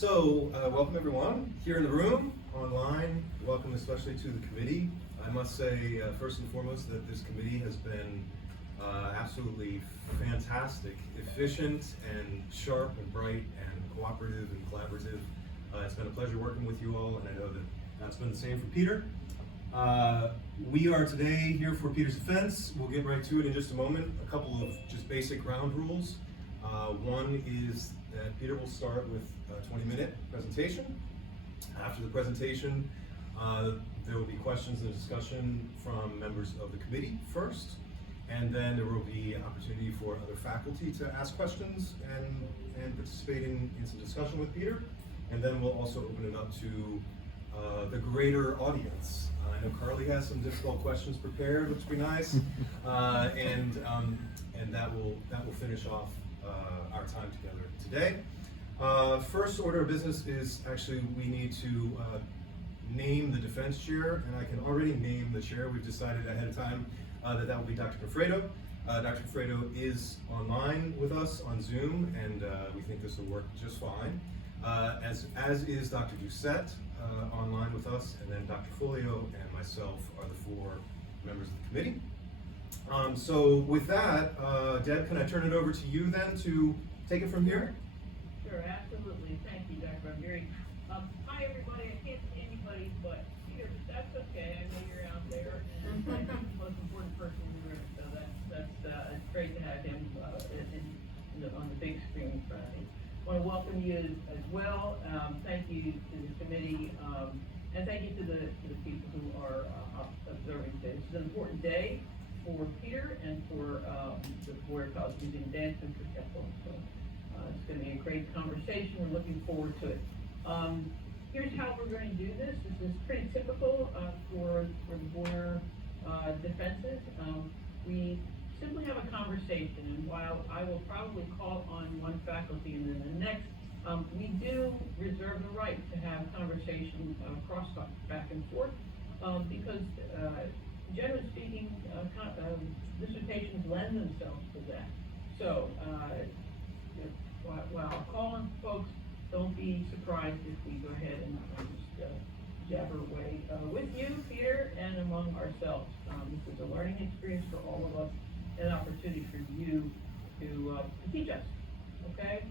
Welcome everyone here in the room, online. Welcome especially to the committee. I must say, first and foremost, that this committee has been absolutely fantastic, efficient and sharp and bright and cooperative and collaborative. It's been a pleasure working with you all, and I know that that's been the same for Peter. We are today here for Peter's defense. We'll get right to it in just a moment. A couple of just basic ground rules. One is that Peter will start with a 20-minute presentation. After the presentation, there will be questions and discussion from members of the committee first, and then there will be an opportunity for other faculty to ask questions and participate in some discussion with Peter. And then we'll also open it up to the greater audience. I know Carly has some difficult questions prepared, which will be nice, and that will finish off our time together today. First order of business is actually we need to name the defense chair, and I can already name the chair. We've decided ahead of time that will be Dr. Confredo. Dr. Confredo is online with us on Zoom, and we think this will work just fine. As is Dr. Doucette online with us, and then Dr. Folio and myself are the four members of the committee. So with that, Deb, can I turn it over to you then to take it from here? Sure, absolutely. Thank you, Dr. Unversity. Hi, everybody. I can't see anybody, but Peter, that's okay. I know you're out there, and he's the most important person in the room, so that's great to have him on the big screen in front of me. I want to welcome you as well. Thank you to the committee, and thank you to the people who are observing today. This is an important day for Peter and for the Board of College Music and Dance and for Temple. So it's going to be a great conversation. We're looking forward to it. Here's how we're going to do this. This is pretty typical for the Boyer defenses. We simply have a conversation, and while I will probably call on one faculty and then the next, we do reserve the right to have conversation cross-talk back and forth because generally speaking, dissertations lend themselves to that. So while I'll call on folks, don't be surprised if we go ahead and just jabber away with you, Peter, and among ourselves. This is a learning experience for all of us, an opportunity for you to teach us, okay?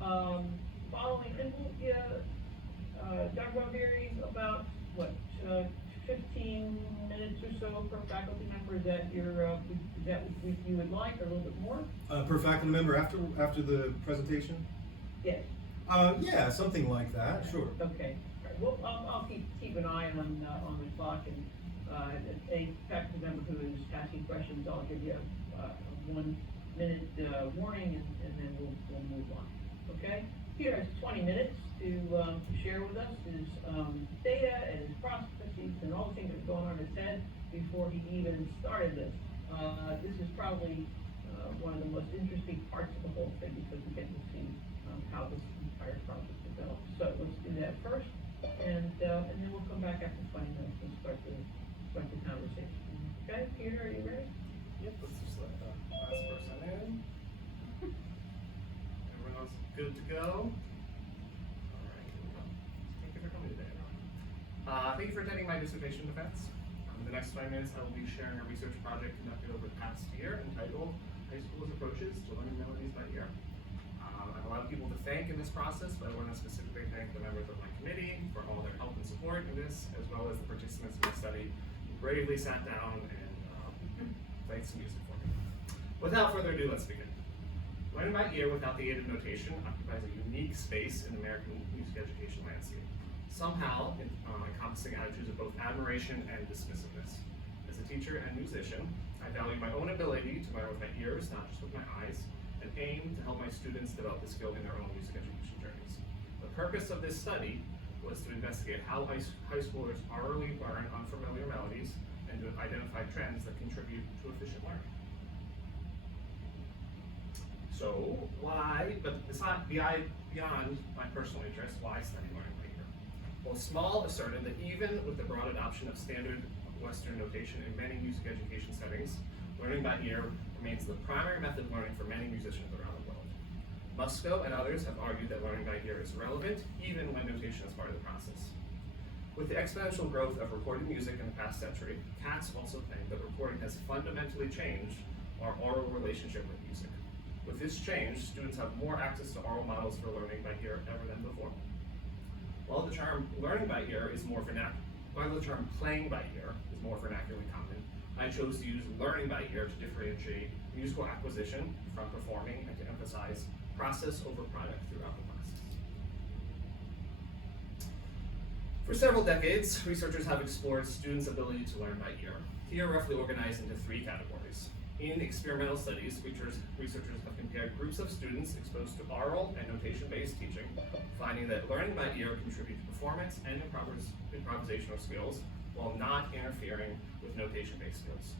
Following, and we'll, Dr. Unversity, about, 15 minutes or so per faculty member. Is that what you would like, or a little bit more? Per faculty member after the presentation? Yes. Yeah, something like that, sure. Okay. All right. Well, I'll keep an eye on the clock, and a faculty member who is asking questions, I'll give you a 1 minute warning, and then we'll move on. Okay? Peter has 20 minutes to share with us his data and his processes and all the things that are going on in his head before he even started this. This is probably one of the most interesting parts of the whole thing because we get to see how this entire process develops. So let's do that first, and then we'll come back after 20 minutes and start the conversation. Okay, Peter, are you ready? Yep, let's just let the last person in. Everyone else good to go? Alright, here we go. Thank you for coming today, everyone. Thank you for attending my dissertation defense. In the next 5 minutes, I will be sharing a research project conducted over the past year entitled High School's Approaches to Learning Melodies by Ear. I have a lot of people to thank in this process, but I want to specifically thank the members of my committee for all their help and support in this, as well as the participants in the study who bravely sat down and played some music for me. Without further ado, let's begin. Learning by ear without the aid of notation occupies a unique space in American music education landscape, somehow encompassing attitudes of both admiration and dismissiveness. As a teacher and musician, I value my own ability to learn with my ears, not just with my eyes, and aim to help my students develop the skill in their own music education journeys. The purpose of this study was to investigate how high schoolers orally learn unfamiliar melodies and to identify trends that contribute to efficient learning. So why, but it's not beyond my personal interest, why study learning by ear? Well, Small asserted that even with the broad adoption of standard Western notation in many music education settings, learning by ear remains the primary method of learning for many musicians around the world. Musco and others have argued that learning by ear is relevant, even when notation is part of the process. With the exponential growth of recorded music in the past century, Katz also claimed that recording has fundamentally changed our oral relationship with music. With this change, students have more access to oral models for learning by ear ever than before. While the term learning by ear is more while the term playing by ear is more vernacularly common, I chose to use learning by ear to differentiate musical acquisition from performing and to emphasize process over product throughout the process. For several decades, researchers have explored students' ability to learn by ear. Here, roughly organized into three categories. In experimental studies, researchers have compared groups of students exposed to oral and notation-based teaching, finding that learning by ear contributes to performance and improvisational skills, while not interfering with notation-based skills.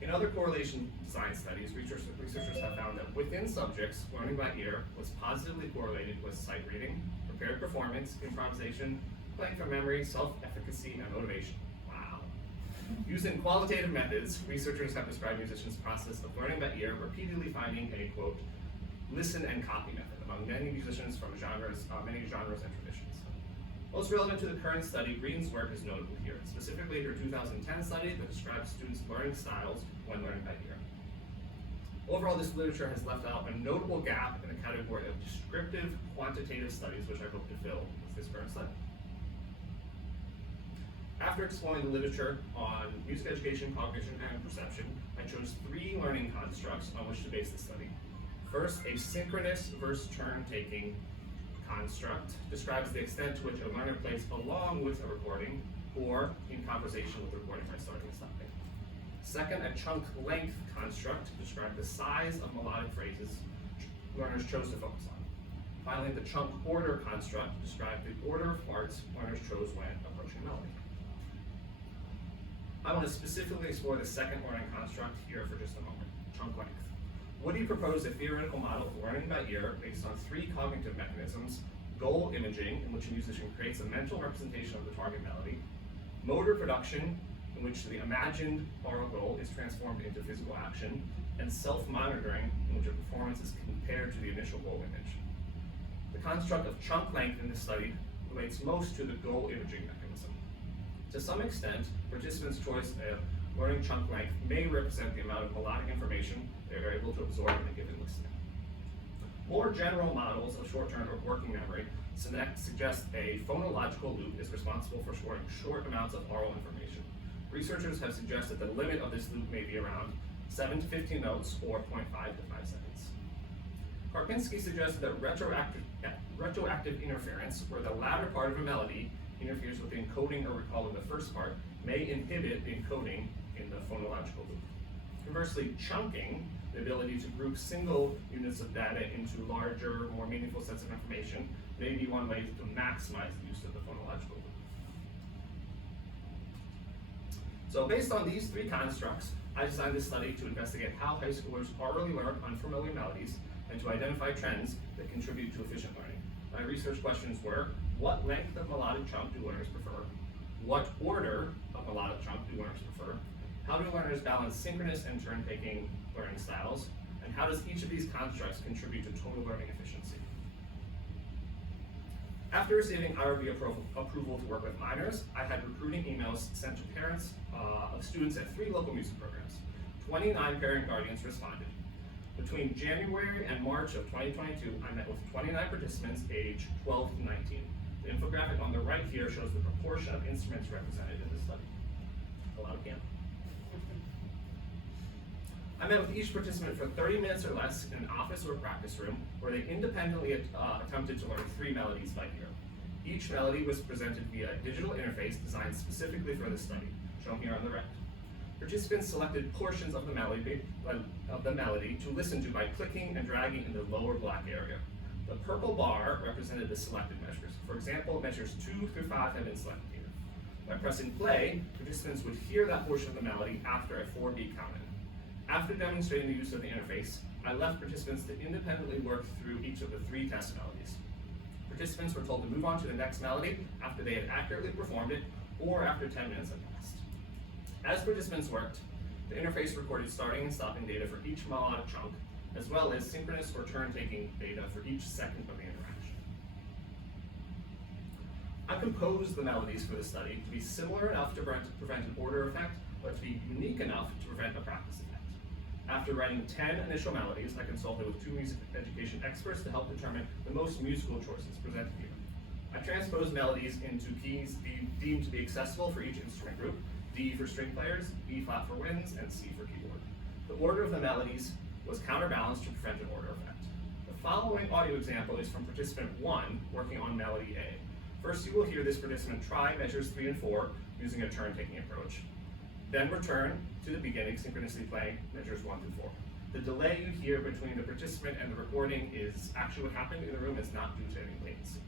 In other correlation design studies, researchers have found that within subjects, learning by ear was positively correlated with sight reading, prepared performance, improvisation, playing from memory, self-efficacy, and motivation. Using qualitative methods, researchers have described musicians' process of learning by ear, repeatedly finding a, quote, listen and copy method among many musicians from many genres and traditions. Most relevant to the current study, Green's work is notable here, specifically her 2010 study that describes students' learning styles when learning by ear. Overall, this literature has left out a notable gap in the category of descriptive quantitative studies, which I hope to fill with this current study. After exploring the literature on music education, cognition, and perception, I chose three learning constructs on which to base the study. First, a synchronous verse turn-taking construct describes the extent to which a learner plays along with a recording or in conversation with the recording by starting and stopping. Second, a chunk length construct describes the size of melodic phrases learners chose to focus on. Finally, the chunk order construct describes the order of parts learners chose when approaching melody. I want to specifically explore the second learning construct here for just a moment, chunk length. Woody proposed a theoretical model of learning by ear based on three cognitive mechanisms: goal imaging, in which a musician creates a mental representation of the target melody; motor production, in which the imagined oral goal is transformed into physical action; and self-monitoring, in which a performance is compared to the initial goal image. The construct of chunk length in this study relates most to the goal imaging mechanism. To some extent, participants' choice of learning chunk length may represent the amount of melodic information they are able to absorb in a given listening. More general models of short-term or working memory suggest a phonological loop is responsible for storing short amounts of oral information. Researchers have suggested the limit of this loop may be around 7 to 15 notes or 0.5 to 5 seconds. Karpinski suggested that retroactive interference, where the latter part of a melody interferes with the encoding or recall of the first part, may inhibit the encoding in the phonological loop. Conversely, chunking, the ability to group single units of data into larger, more meaningful sets of information, may be one way to maximize the use of the phonological loop. So based on these three constructs, I designed this study to investigate how high schoolers orally learn unfamiliar melodies and to identify trends that contribute to efficient learning. My research questions were: what length of melodic chunk do learners prefer? What order of melodic chunk do learners prefer? How do learners balance synchronous and turn-taking learning styles? And how does each of these constructs contribute to total learning efficiency? After receiving IRB approval to work with minors, I had recruiting emails sent to parents of students at 3 local music programs. 29 parent guardians responded. Between January and March of 2022, I met with 29 participants aged 12 to 19. The infographic on the right here shows the proportion of instruments represented in this study. A lot of piano. I met with each participant for 30 minutes or less in an office or practice room where they independently attempted to learn 3 melodies by ear. Each melody was presented via a digital interface designed specifically for this study, shown here on the right. Participants selected portions of the melody to listen to by clicking and dragging in the lower black area. The purple bar represented the selected measures. For example, measures 2 through 5 have been selected here. By pressing play, participants would hear that portion of the melody after a 4-beat count-in. After demonstrating the use of the interface, I left participants to independently work through each of the 3 test melodies. Participants were told to move on to the next melody after they had accurately performed it or after 10 minutes had passed. As participants worked, the interface recorded starting and stopping data for each melodic chunk, as well as synchronous or turn-taking data for each second of the interaction. I composed the melodies for the study to be similar enough to prevent an order effect, but to be unique enough to prevent a practice effect. After writing 10 initial melodies, I consulted with 2 music education experts to help determine the most musical choices presented here. I transposed melodies into keys deemed to be accessible for each instrument group: D for string players, B flat for winds, and C for keyboard. The order of the melodies was counterbalanced to prevent an order effect. The following audio example is from participant 1 working on melody A. First, you will hear this participant try measures 3 and 4 using a turn-taking approach. Then return to the beginning, synchronously playing measures 1 through 4. The delay you hear between the participant and the recording is actually what happened in the room. It's not due to any latency.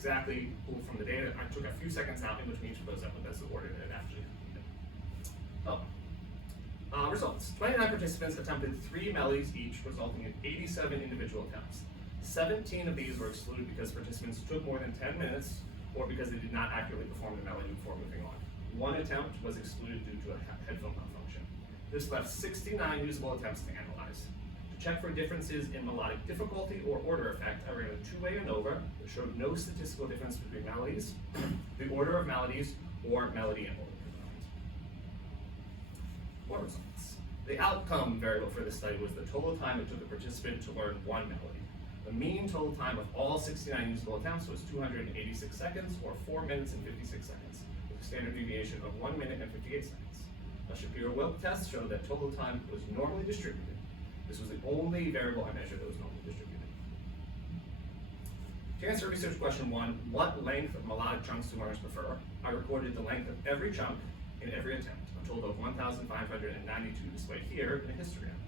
Exactly pulled from the data. I took a few seconds out in between each of those up, but that's the order that it actually happened. Results. 29 participants attempted 3 melodies each, resulting in 87 individual attempts. 17 of these were excluded because participants took more than 10 minutes or because they did not accurately perform the melody before moving on. 1 attempt was excluded due to a headphone malfunction. This left 69 usable attempts to analyze. To check for differences in melodic difficulty or order effect, I ran a 2-way ANOVA that showed no statistical difference between melodies, the order of melodies, or melody and order. What results? The outcome variable for this study was the total time it took a participant to learn 1 melody. The mean total time of all 69 usable attempts was 286 seconds, or 4 minutes and 56 seconds, with a standard deviation of 1 minute and 58 seconds. A Shapiro-Wilk test showed that total time was normally distributed. This was the only variable I measured that was normally distributed. To answer research question 1, what length of melodic chunks do learners prefer? I recorded the length of every chunk in every attempt, a total of 1,592 displayed here in a histogram.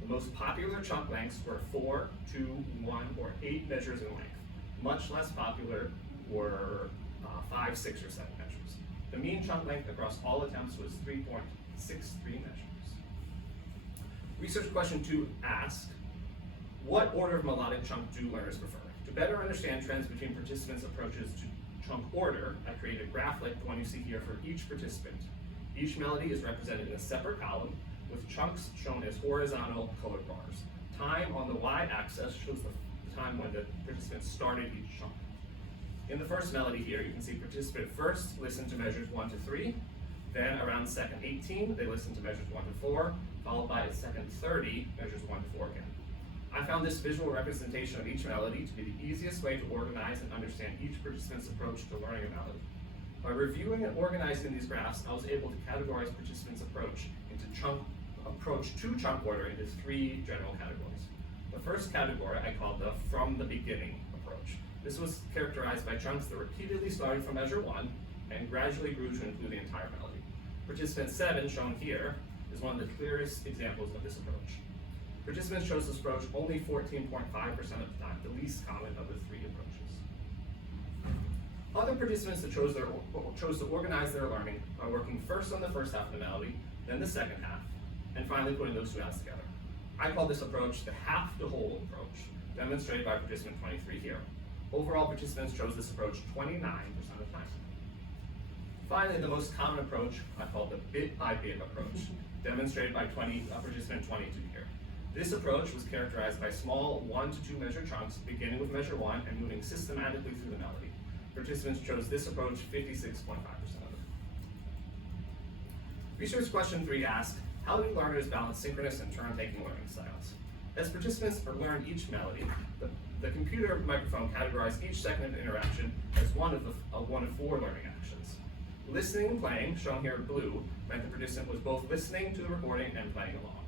The most popular chunk lengths were 4, 2, 1, or 8 measures in length. Much less popular were 5, 6, or 7 measures. The mean chunk length across all attempts was 3.63 measures. Research question 2 asked, what order of melodic chunk do learners prefer? To better understand trends between participants' approaches to chunk order, I created a graph like the one you see here for each participant. Each melody is represented in a separate column, with chunks shown as horizontal colored bars. Time on the y-axis shows the time when the participant started each chunk. In the first melody here, you can see participant first listened to measures 1 to 3, then around second 18, they listened to measures 1 to 4, followed by second 30, measures 1 to 4 again. I found this visual representation of each melody to be the easiest way to organize and understand each participant's approach to learning a melody. By reviewing and organizing these graphs, I was able to categorize participants' approach to chunk order into 3 general categories. The first category I called the from the beginning approach. This was characterized by chunks that repeatedly started from measure 1 and gradually grew to include the entire melody. Participant 7, shown here, is one of the clearest examples of this approach. Participants chose this approach only 14.5% of the time, the least common of the 3 approaches. Other participants that chose to organize their learning by working first on the first half of the melody, then the second half, and finally putting those 2 halves together. I call this approach the half to whole approach, demonstrated by participant 23 here. Overall, participants chose this approach 29% of the time. Finally, the most common approach I call the bit by bit approach, demonstrated by participant 22 here. This approach was characterized by small 1 to 2 measure chunks, beginning with measure 1 and moving systematically through the melody. Participants chose this approach 56.5% of the time. Research question 3 asked, how do learners balance synchronous and turn-taking learning styles? As participants learned each melody, the computer microphone categorized each second of interaction as one of 4 learning actions. Listening and playing, shown here in blue, meant the participant was both listening to the recording and playing along.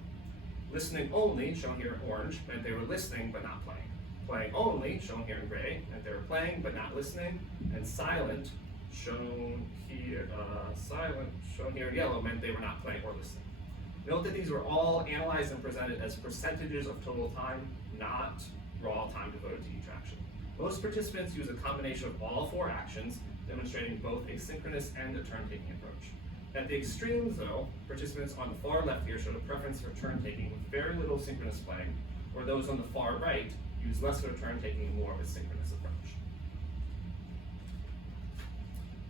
Listening only, shown here in orange, meant they were listening but not playing. Playing only, shown here in gray, meant they were playing but not listening. And silent, shown here, silent, shown here in yellow, meant they were not playing or listening. Note that these were all analyzed and presented as percentages of total time, not raw time devoted to each action. Most participants use a combination of all 4 actions, demonstrating both a synchronous and a turn-taking approach. At the extremes, though, participants on the far left here showed a preference for turn-taking with very little synchronous playing, or those on the far right use less of a turn-taking and more of a synchronous approach.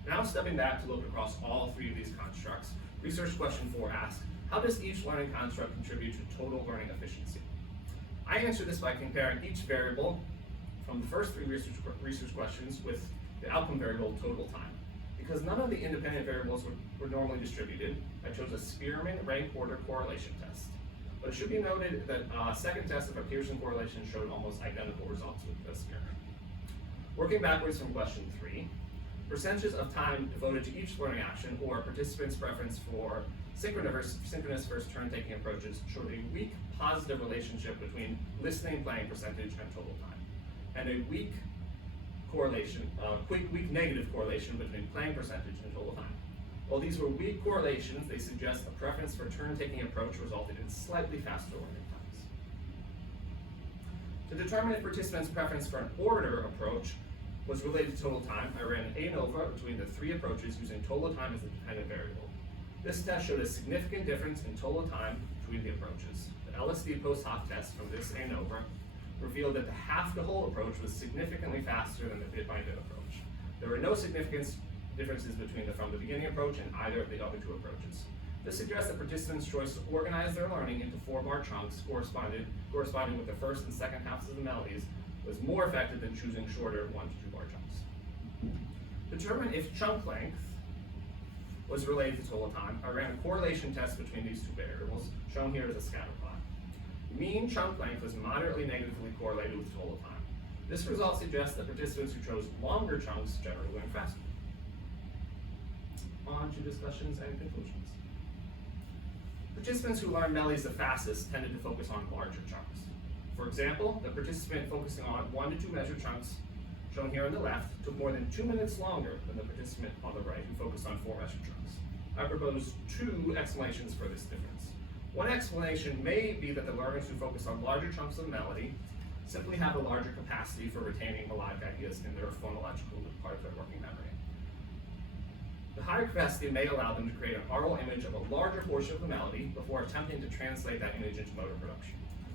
Now stepping back to look across all 3 of these constructs, research question 4 asks, how does each learning construct contribute to total learning efficiency? I answer this by comparing each variable from the first 3 research questions with the outcome variable total time. Because none of the independent variables were normally distributed, I chose a Spearman rank order correlation test. But it should be noted that a second test of a Pearson correlation showed almost identical results with the Spearman. Working backwards from question 3, percentages of time devoted to each learning action or participants' preference for synchronous versus turn-taking approaches showed a weak positive relationship between listening playing percentage and total time, and a weak negative correlation between playing percentage and total time. While these were weak correlations, they suggest a preference for turn-taking approach resulted in slightly faster learning times. To determine if participants' preference for an order approach was related to total time, I ran an ANOVA between the 3 approaches using total time as a dependent variable. This test showed a significant difference in total time between the approaches. The LSD post-hoc test from this ANOVA revealed that the half-to-whole approach was significantly faster than the bit-by-bit approach. There were no significant differences between the from-the-beginning approach and either of the other 2 approaches. This suggests that participants' choice to organize their learning into 4-bar chunks corresponding with the first and second halves of the melodies was more effective than choosing shorter 1 to 2-bar chunks. Determine if chunk length was related to total time, I ran a correlation test between these 2 variables, shown here as a scatter plot. Mean chunk length was moderately negatively correlated with total time. This result suggests that participants who chose longer chunks generally learned faster. On to discussions and conclusions. Participants who learned melodies the fastest tended to focus on larger chunks. For example, the participant focusing on 1 to 2 measured chunks, shown here on the left, took more than 2 minutes longer than the participant on the right who focused on 4 measured chunks. I propose 2 explanations for this difference. One explanation may be that the learners who focus on larger chunks of the melody simply have a larger capacity for retaining melodic ideas in their phonological part of their working memory. The higher capacity may allow them to create an aural image of a larger portion of the melody before attempting to translate that image into motor production.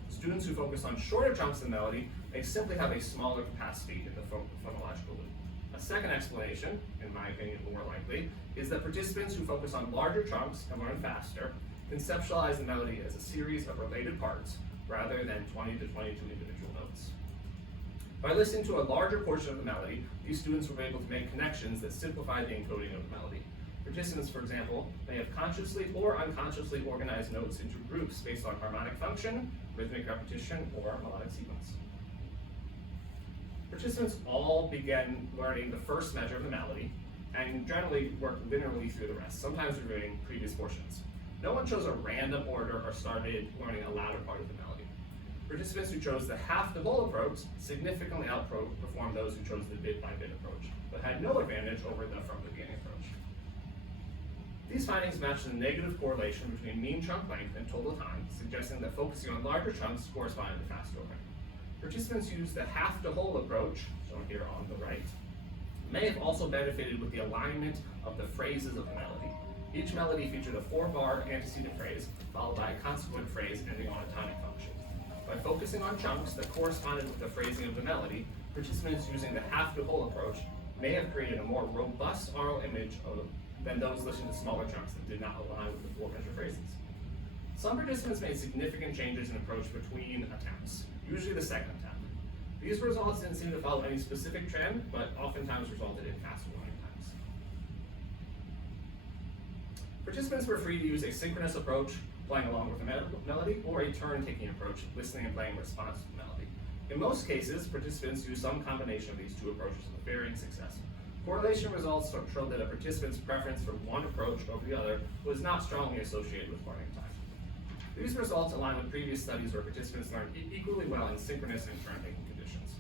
Students who focus on shorter chunks of the melody may simply have a smaller capacity in the phonological loop. A second explanation, in my opinion more likely, is that participants who focus on larger chunks and learn faster conceptualize the melody as a series of related parts rather than 20 to 22 individual notes. By listening to a larger portion of the melody, these students were able to make connections that simplify the encoding of the melody. Participants, for example, may have consciously or unconsciously organized notes into groups based on harmonic function, rhythmic repetition, or melodic sequence. Participants all began learning the first measure of the melody and generally worked linearly through the rest, sometimes reviewing previous portions. No one chose a random order or started learning a louder part of the melody. Participants who chose the half-to-whole approach significantly outperformed those who chose the bit-by-bit approach, but had no advantage over the from-the-beginning approach. These findings match the negative correlation between mean chunk length and total time, suggesting that focusing on larger chunks corresponded to faster learning. Participants who used the half-to-whole approach, shown here on the right, may have also benefited with the alignment of the phrases of the melody. Each melody featured a 4-bar antecedent phrase, followed by a consequent phrase ending on a tonic function. By focusing on chunks that corresponded with the phrasing of the melody, participants using the half-to-whole approach may have created a more robust aural image than those listening to smaller chunks that did not align with the 4-measure phrases. Some participants made significant changes in approach between attempts, usually the second attempt. These results didn't seem to follow any specific trend, but oftentimes resulted in faster learning times. Participants were free to use a synchronous approach, playing along with the melody, or a turn-taking approach, listening and playing in response to the melody. In most cases, participants used some combination of these 2 approaches with varying success. Correlation results showed that a participant's preference for one approach over the other was not strongly associated with learning time. These results align with previous studies where participants learned equally well in synchronous and turn-taking conditions.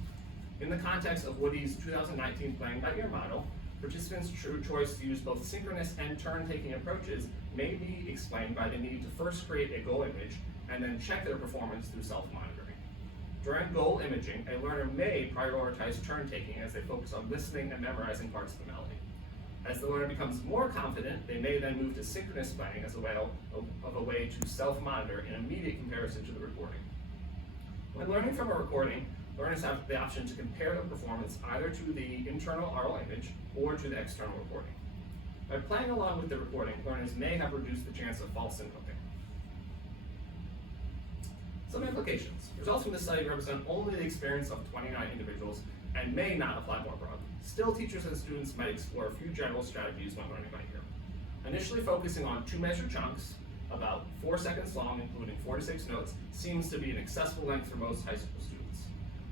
In the context of Woody's 2019 playing by ear model, Participants' choice to use both synchronous and turn-taking approaches may be explained by the need to first create a goal image and then check their performance through self-monitoring. During goal imaging, a learner may prioritize turn-taking as they focus on listening and memorizing parts of the melody. As the learner becomes more confident, they may then move to synchronous playing as a way to self-monitor in immediate comparison to the recording. When learning from a recording, learners have the option to compare their performance either to the internal oral image or to the external recording. By playing along with the recording, learners may have reduced the chance of false syncoping. Some implications. Results from this study represent only the experience of 29 individuals and may not apply more broadly. Still, teachers and students might explore a few general strategies when learning by ear. Initially focusing on 2 measured chunks, about 4 seconds long, including 4 to 6 notes, seems to be an accessible length for most high school students.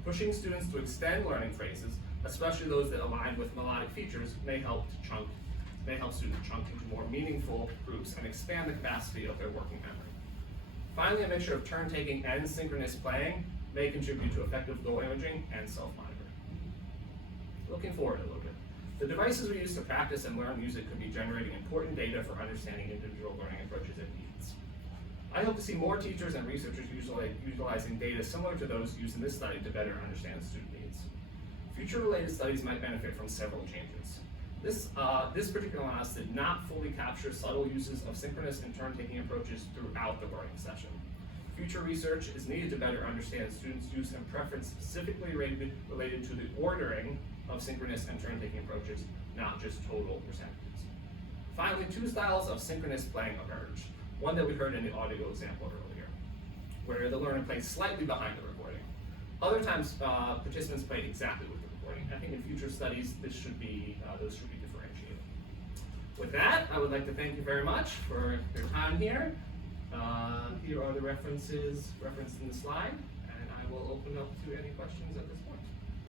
Pushing students to extend learning phrases, especially those that align with melodic features, may help students chunk into more meaningful groups and expand the capacity of their working memory. Finally, a mixture of turn-taking and synchronous playing may contribute to effective goal imaging and self-monitoring. Looking forward a little bit. The devices we use to practice and learn music could be generating important data for understanding individual learning approaches and needs. I hope to see more teachers and researchers utilizing data similar to those used in this study to better understand student needs. Future related studies might benefit from several changes. This particular analysis did not fully capture subtle uses of synchronous and turn-taking approaches throughout the learning session. Future research is needed to better understand students' use and preference specifically related to the ordering of synchronous and turn-taking approaches, not just total percentages. Finally, 2 styles of synchronous playing emerged. One that we heard in the audio example earlier, where the learner plays slightly behind the recording. Other times, participants played exactly with the recording. I think in future studies, those should be differentiated. With that, I would like to thank you very much for your time here. Here are the references referenced in the slide, and I will open up to any questions at this point.